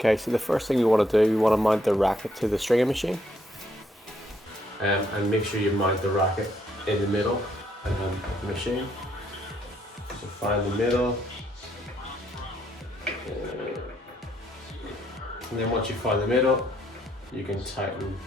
Okay, so the first thing we want to do, we want to mount the racket to the stringing machine. And make sure you mount the racket in the middle of the machine. So find the middle. And then once you find the middle, you can tighten.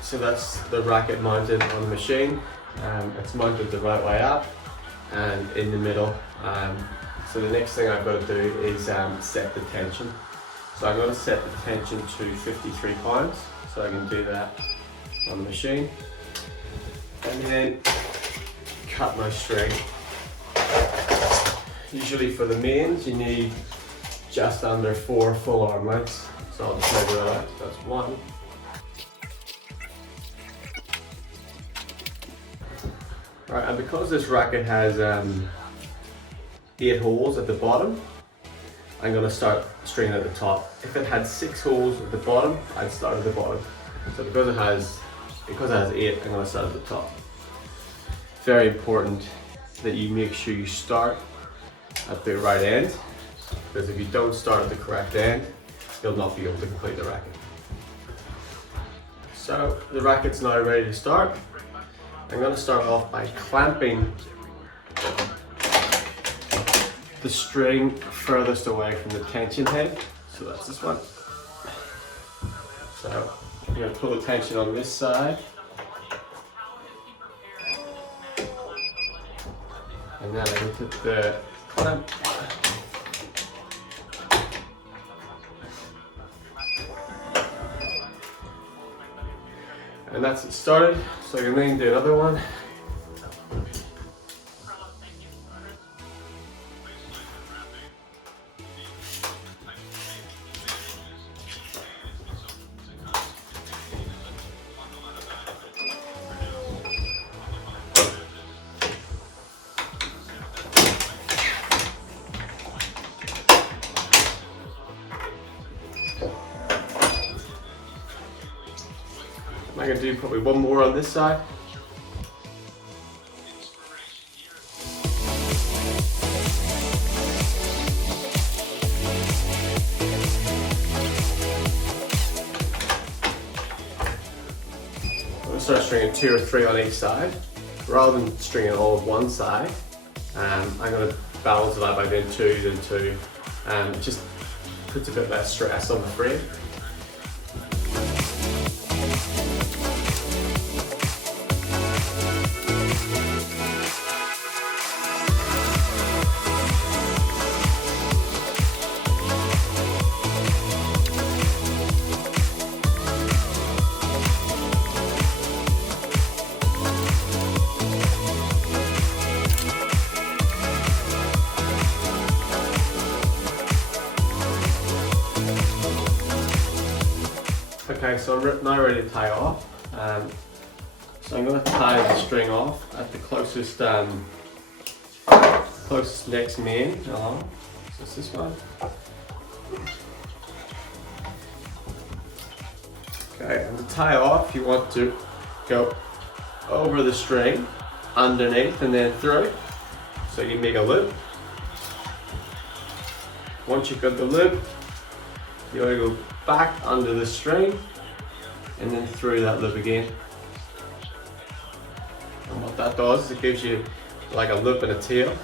So that's the racket mounted on the machine. It's mounted the right way up and in the middle. So the next thing I've got to do is set the tension. So I'm going to set the tension to 53 pounds. So I can do that on the machine. And then cut my string. Usually for the mains you need just under 4 full arm lengths. So I'll just measure that out. That's 1. Right, and because this racket has 8 holes at the bottom, I'm going to start stringing at the top. If it had 6 holes at the bottom, I'd start at the bottom. So because it has 8, I'm going to start at the top. Very important that you make sure you start at the right end, because if you don't start at the correct end, you'll not be able to complete the racket. So the racket's now ready to start. I'm going to start off by clamping the string furthest away from the tension head. So that's this one. So I'm going to pull the tension on this side. And then I can put the clamp. And that's it started, so I can then do another one. I'm going to do probably one more on this side. I'm going to start stringing 2 or 3 on each side. Rather than stringing all of one side, I'm going to balance it out by doing 2 and 2. It just puts a bit less stress on the frame. Okay, so I'm now ready to tie off. So I'm going to tie the string off at the closest next main along. So it's this one. Okay, and to tie off, you want to go over the string, underneath, and then through. So you make a loop. Once you've got the loop, you want to go back under the string and then through that loop again. And what that does is it gives you like a loop and a tail.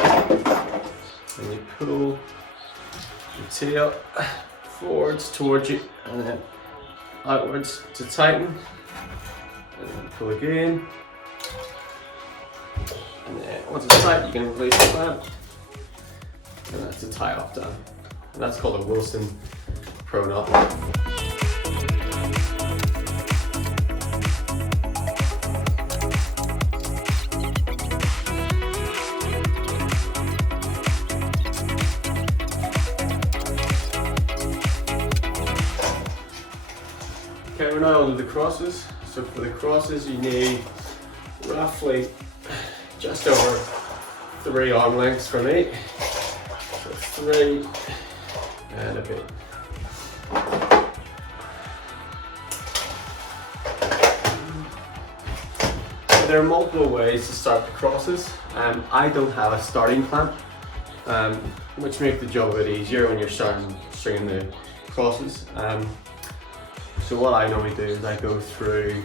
And you pull the tail forwards towards you and then outwards to tighten. And then pull again. And then once it's tight, you can release the clamp. And that's a tie off done. And that's called a Wilson Pro Knot. Okay, we're now on to the crosses. So for the crosses, you need roughly just over 3 arm lengths from me. So 3 and a bit. there are multiple ways to start the crosses. I don't have a starting clamp, which makes the job a bit easier when you're starting stringing the crosses. So what I normally do is I go through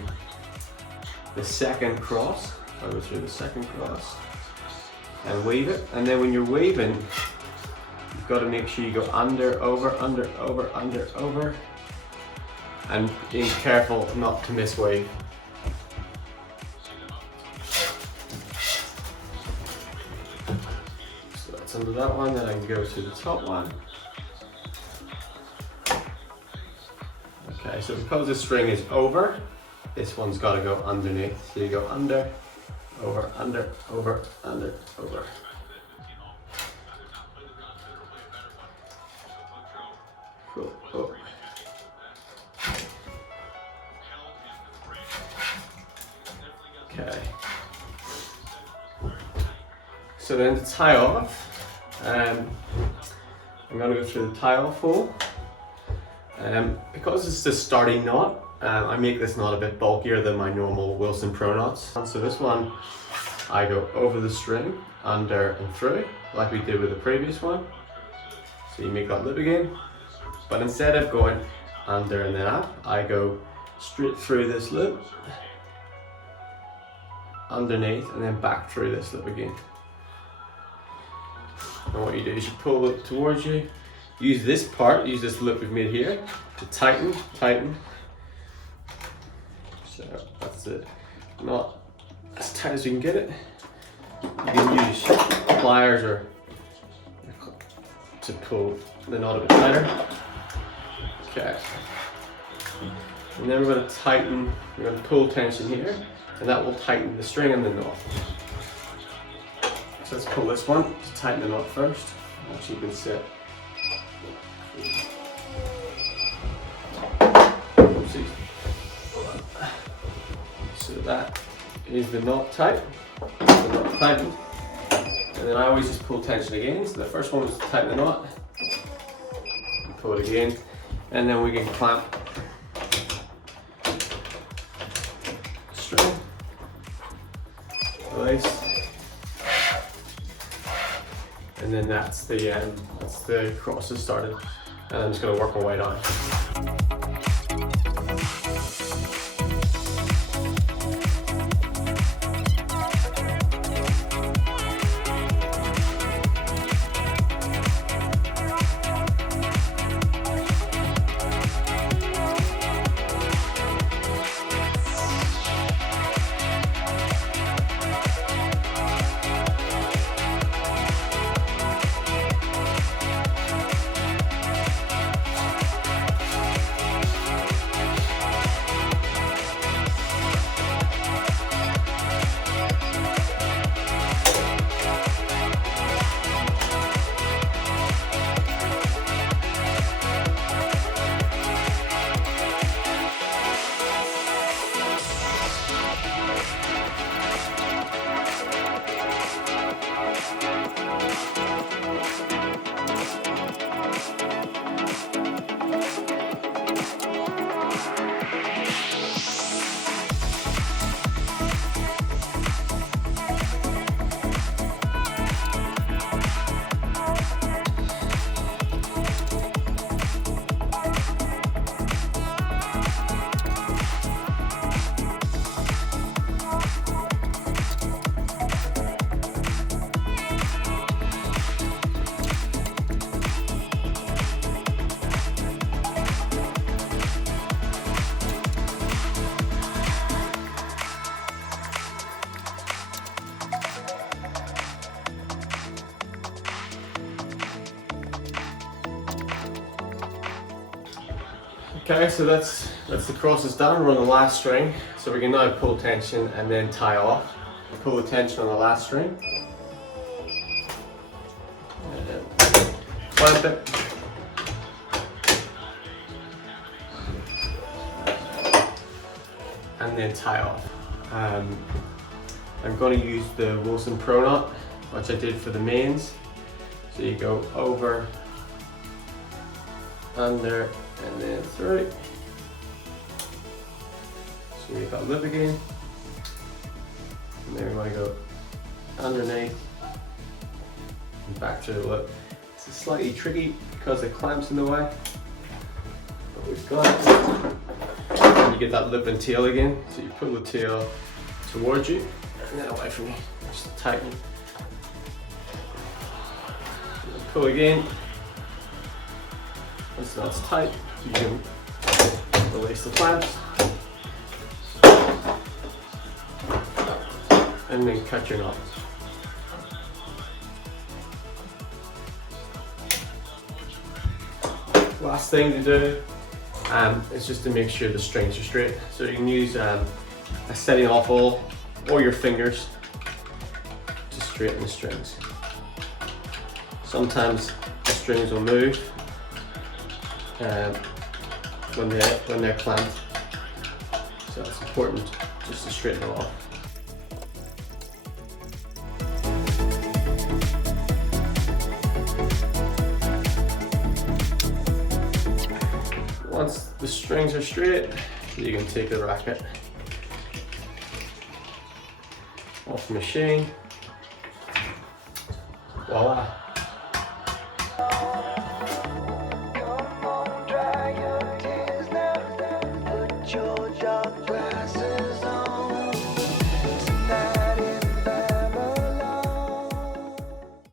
the second cross. I go through the second cross and weave it, and then when you're weaving, you've got to make sure you go under, over, under, over, under, over, and being careful not to miss weave. So that's under that one, then I can go to the top one. Okay, so because the string is over, this one's got to go underneath. So you go under, over, under, over, under, over. Cool. Oh. Okay. So then to tie off, I'm going to go through the tie off hole. Because it's the starting knot, I make this knot a bit bulkier than my normal Wilson Pro knots. And so this one, I go over the string, under and through, like we did with the previous one. So you make that loop again. But instead of going under and then up, I go straight through this loop, underneath, and then back through this loop again. And what you do is you pull it towards you, use this part, use this loop we've made here to tighten. So that's it. Not as tight as you can get it. You can use pliers or to pull the knot a bit tighter. Okay. And then we're going to tighten, we're going to pull tension here, and that will tighten the string and the knot. So let's pull this one to tighten the knot first. Actually, you can set. Oopsies. So that is the knot tight. The knot tightened. And then I always just pull tension again. So the first one was to tighten the knot. Pull it again. And then we can clamp the string. Release. And then that's the crosses started. And I'm just going to work my way down. Okay, so that's the crosses done. We're on the last string, so we can now pull tension and then tie off. Pull the tension on the last string. And then clamp it. And then tie off. I'm going to use the Wilson Pro knot, which I did for the mains. So you go over, under, and then through. So you make that loop again. then we want to go underneath and back through the loop. This is slightly tricky because the clamp's in the way, but we've got it. And you get that lip and tail again, so you pull the tail towards you and then away from you, just tighten. And pull again. Once that's tight, you can release the clamps and then cut your knot. Last thing to do is just to make sure the strings are straight. So you can use a setting off oil or your fingers to straighten the strings. Sometimes the strings will move when they're clamped, so it's important just to straighten them off. Once the strings are straight, you can take the racket off the machine. Voila!